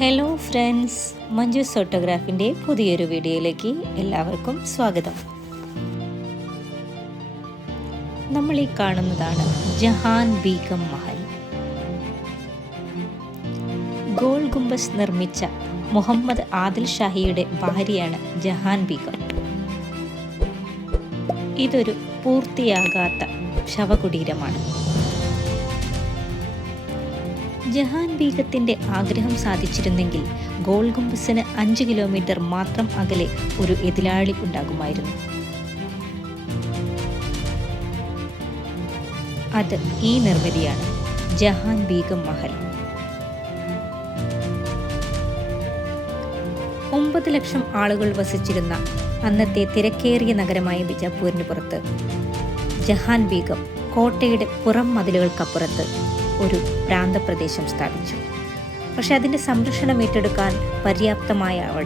Hello friends, Manju's ഫോട്ടോഗ്രാഫിൻ്റെ പുതിയൊരു വീഡിയോയിലേക്ക് എല്ലാവർക്കും സ്വാഗതം. നമ്മൾ ഈ കാണുന്നതാണ് ജഹാൻ ബീഗം മഹൽ. ഗോൾ ഗുംബസ് നിർമ്മിച്ച മുഹമ്മദ് ആദിൽ ഷാഹിയുടെ ഭാര്യയാണ് ജഹാൻ ബീഗം. ഇതൊരു പൂർത്തിയാകാത്ത ശവകുടീരമാണ്. ജഹാൻ ബീഗത്തിൻ്റെ ആഗ്രഹം സാധിച്ചിരുന്നെങ്കിൽ ഗോൾ ഗുംബസിന് 5 കിലോമീറ്റർ മാത്രം അകലെ ഒരു എതിരാളി ഉണ്ടാകുമായിരുന്നു. അത് ഈ നിർമ്മിതിയാണ്, ജഹാൻ ബീഗം മഹൽ. 9 ലക്ഷം ആളുകൾ വസിച്ചിരുന്ന അന്നത്തെ തിരക്കേറിയ നഗരമായ ബിജാപൂരിന് പുറത്ത് ജഹാൻ ബീഗം കോട്ടയുടെ പുറം മതിലുകൾക്കപ്പുറത്ത് ഒരു പ്രാന്തപ്രദേശം സ്ഥാപിച്ചു. പക്ഷെ അതിൻ്റെ സംരക്ഷണം ഏറ്റെടുക്കാൻ പര്യാപ്തമായ അവൾ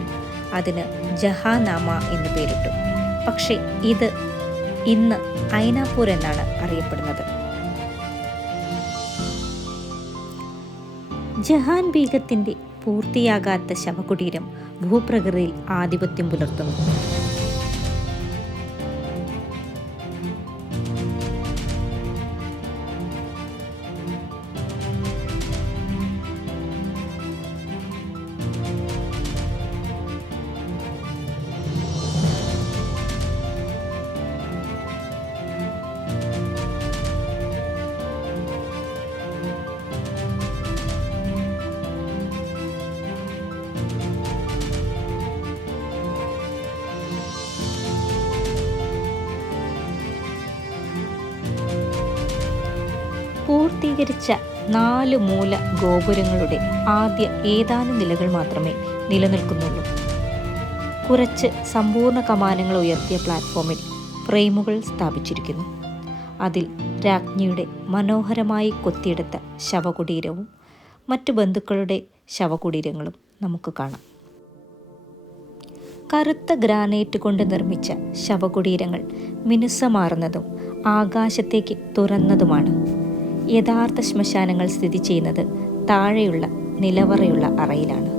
അതിന് ജഹാനാമ എന്ന് പേരിട്ടു. പക്ഷെ ഇത് ഇന്ന് ഐനാപൂർ എന്നാണ് അറിയപ്പെടുന്നത്. ജഹാൻ ബീഗത്തിൻ്റെ പൂർത്തിയാകാത്ത ശവകുടീരം ഭൂപ്രകൃതിയിൽ ആധിപത്യം പുലർത്തുന്നു. പൂർത്തീകരിച്ച 4 മൂല ഗോപുരങ്ങളുടെ ആദ്യ ഏതാനും നിലകൾ മാത്രമേ നിലനിൽക്കുന്നുള്ളൂ. കുറച്ച് സമ്പൂർണ്ണ കമാനങ്ങൾ ഉയർത്തിയ പ്ലാറ്റ്ഫോമിൽ ഫ്രെയിമുകൾ സ്ഥാപിച്ചിരിക്കുന്നു. അതിൽ രാജ്ഞിയുടെ മനോഹരമായി കൊത്തിയെടുത്ത ശവകുടീരവും മറ്റു ബന്ധുക്കളുടെ ശവകുടീരങ്ങളും നമുക്ക് കാണാം. കറുത്ത ഗ്രാനൈറ്റ് കൊണ്ട് നിർമ്മിച്ച ശവകുടീരങ്ങൾ മിനുസമാർന്നതും ആകാശത്തേക്ക് തുറന്നതുമാണ്. യഥാർത്ഥ ശ്മശാനങ്ങൾ സ്ഥിതി ചെയ്യുന്നത് താഴെയുള്ള നിലവറയുള്ള അറയിലാണ്.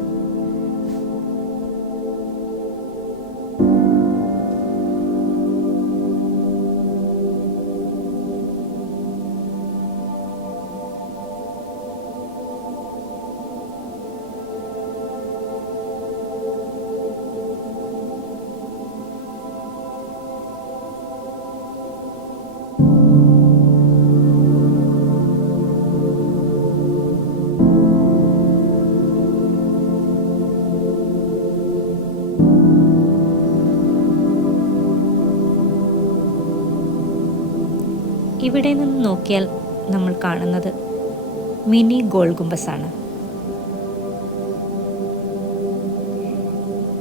ഇവിടെ നിന്ന് നോക്കിയാൽ നമ്മൾ കാണുന്നത് മിനി ഗോൾ ഗുംബസാണ്.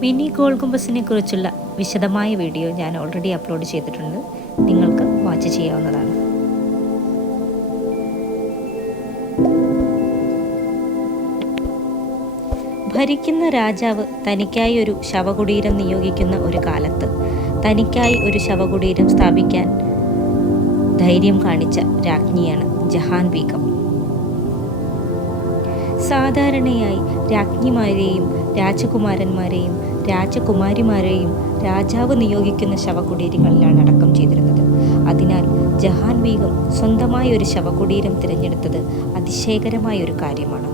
മിനി ഗോൾ ഗുംബസിനെ കുറിച്ചുള്ള വിശദമായ വീഡിയോ ഞാൻ ഓൾറെഡി അപ്ലോഡ് ചെയ്തിട്ടുണ്ട്. നിങ്ങൾക്ക് വാച്ച് ചെയ്യാവുന്നതാണ്. ഭരിക്കുന്ന രാജാവ് തനിക്കായി ഒരു ശവകുടീരം നിയോഗിക്കുന്ന ഒരു കാലത്ത് തനിക്കായി ഒരു ശവകുടീരം സ്ഥാപിക്കാൻ ധൈര്യം കാണിച്ച രാജ്ഞിയാണ് ജഹാൻ ബീഗം. സാധാരണയായി രാജ്ഞിമാരെയും രാജകുമാരന്മാരെയും രാജകുമാരിമാരെയും രാജാവ് നിയോഗിക്കുന്ന ശവകുടീരങ്ങളിലാണ് അടക്കം ചെയ്തിരുന്നത്. അതിനാൽ ജഹാൻ ബീഗം സ്വന്തമായ ഒരു ശവകുടീരം തിരഞ്ഞെടുത്തത് അതിശയകരമായ ഒരു കാര്യമാണ്.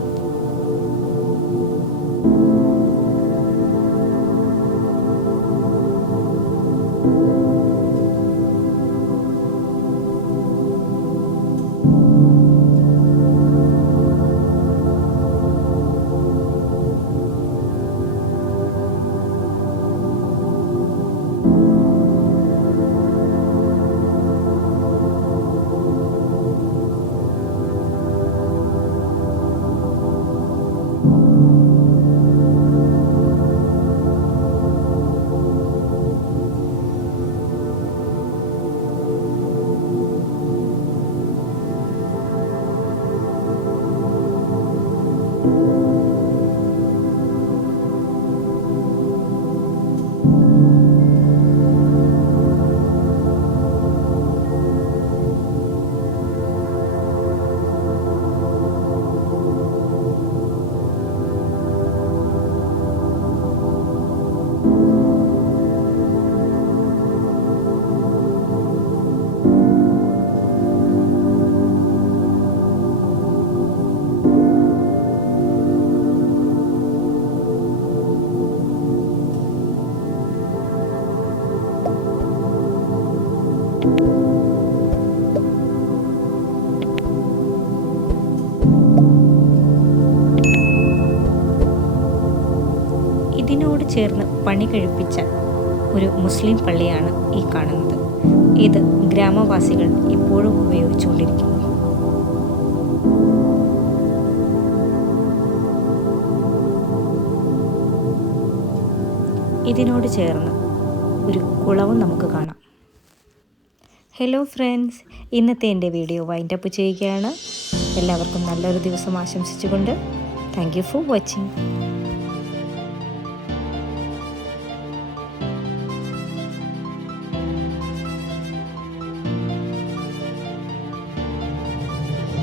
ചേർന്ന് പണി കഴിപ്പിച്ച ഒരു മുസ്ലിം പള്ളിയാണ് ഈ കാണുന്നത്. ഇത് ഗ്രാമവാസികൾ ഇപ്പോഴും ഉപയോഗിച്ചുകൊണ്ടിരിക്കുന്നു. ഇതിനോട് ചേർന്ന് ഒരു കുളവും നമുക്ക് കാണാം. ഹലോ ഫ്രണ്ട്സ്, ഇന്നത്തെ എൻ്റെ വീഡിയോ വൈൻഡപ്പ് ചെയ്യുകയാണ്. എല്ലാവർക്കും നല്ലൊരു ദിവസം ആശംസിച്ചുകൊണ്ട് താങ്ക് യു ഫോർ വാച്ചിങ്.